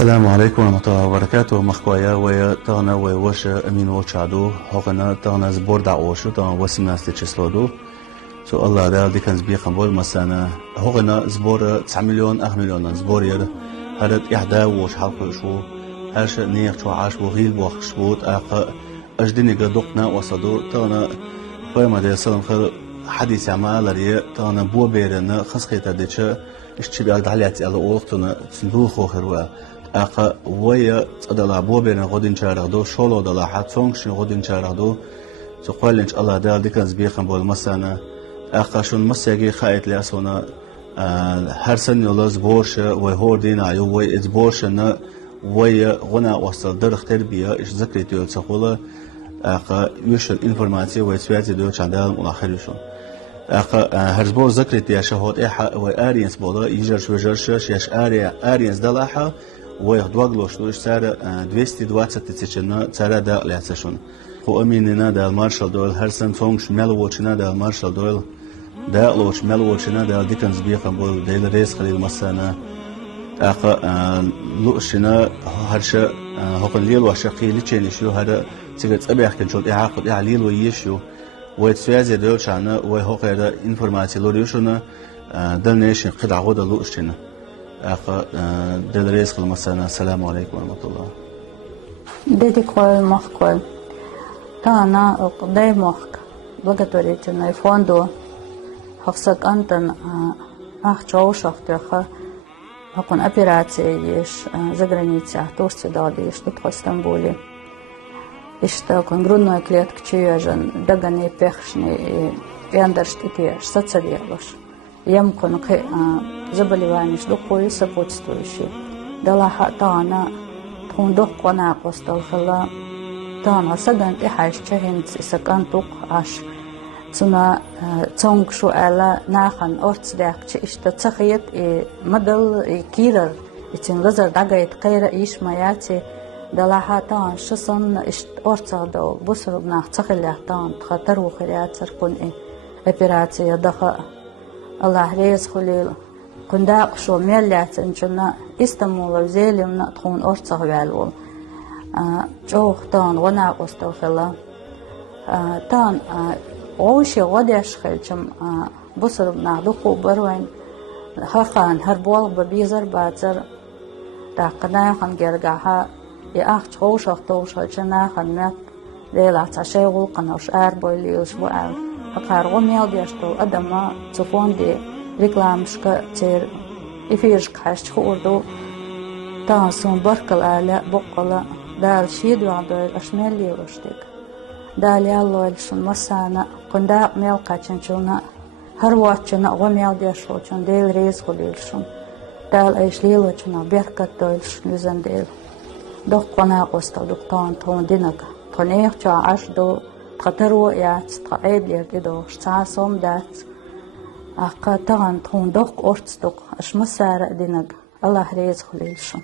السلام عليكم ورحمة الله وبركاته. مخكوايا ويا تانا ويوش أمين وشادو هوغنا تانا زبور دعوشو تانا وسمنا استيشسلودو سو الله ريال دي كان زبيقا بول مسانا هوغنا زبور 9 مليون 8 مليون زبور ير هرد إحدا وش حلقو شو هرش نيخ شو عاش وغيل بوخ شبوت آقا أجديني قدوقنا وصدو تانا قيمة دي سلام خير حديث عمال لريه تانا بو بيرنا خسخيتا ديشا اشتبه دعلياتي على أوقتنا تنبو خوخروا أقا ويا تدلا بو بين غودين شارغدو شولو دلا حاتسونغ غودين شارغدو تقول إن الله دال ديكنز بيخن بول مسانا أقا شون مسيجي خايت لأسونا هر سن يلز بورش وهور دينا يو وي إز بورش نا ويا غنا وصل درخ تربية إيش ذكرت يو تقول أقا يوشل إنفورماتي ويسوياتي دو شاندال مؤخر يوشون أقا هرزبور ذكرت يا شهود إيحا وآرينس بولا يجرش وجرش يش آرينس دلاحا ويخدوغلوش دوش سارة 220 تسيشنا سارة دا لاتسشون خو أميننا دا المارشال دويل هرسن فونش ملووشنا دا المارشال دويل دا لوش ملووشنا دا ديكنز بيخن بول ديل ريس خليل مسانا أقا لوشنا هرشا هقن ليل وشقي لتشيني شو هذا تيجت أبي أحكي شو إعاقد إعليل ويشو ويتسوازي دويل شعنا ويهوق هذا إنفورماتي لوريوشنا دلنيشن قطع غودا لوشنا أخا دل خل مسانا. السلام عليكم ورحمة الله. ديدي كوال مخ كوال تانا قداي مخ بغتوريتنا فوندو حفصك أنتن أخ أخترخا هكون أبيراتي يش زغرانيتي تورسي داديش تدخل اسطنبولي إشتا كون грудная клетка чуяжен дагани пехшни яндерштитеш социалируш يمكن заболевания духовые сопутствующие. دلها تانا تكون دق وناقص دلها تانا سجن تحاش شهنت سكان توق عش تنا تونك شو على ناخن أرتس داك إشتا تخيط مدل كيرر يتين غزر دقيت قيرة إيش ماياتي دلها تان شصن إشت أرتس دو بصر بناخ تخيل تان تخطر وخيرات سركون أبيراتي دخل الله ريز خليل كنداق شو ميلات إنشنا إستمول وزيلم تكون أرتصه بالول جوخ تان وناقص توخلا تان أوشي غداش خلشم بصر بناخدوخو بروين خان هربول ببيزر باتر تاقنا خان جرجعها يأخ خوش أختوش هالشنا خان مات ليلة تشاغل قناش أربعة أسبوع أقارغو ميل بيشتو أدما تفون دي ريكلامشكا تير إفيرشك حاشتخ أردو تانسون بركل آلاء بقلا دال شيدو عدويل أشمالي وشتك دال يالو الشن مسانا قنداق ميل قاتشنشونا هرواتشنا غميل ديشوچن ديل ريز خليلشن دال ايش ليلوچنا بيركت دويلشن يزن ديل دوق قناقوستا دوقتان تون دينك تونيخ چا عش دو تقتروا يات تقعيد يرقدو شتعصوم دات أقا تغن تون دوق أرتس دوق أش مسارة دينك الله ريز خليلشن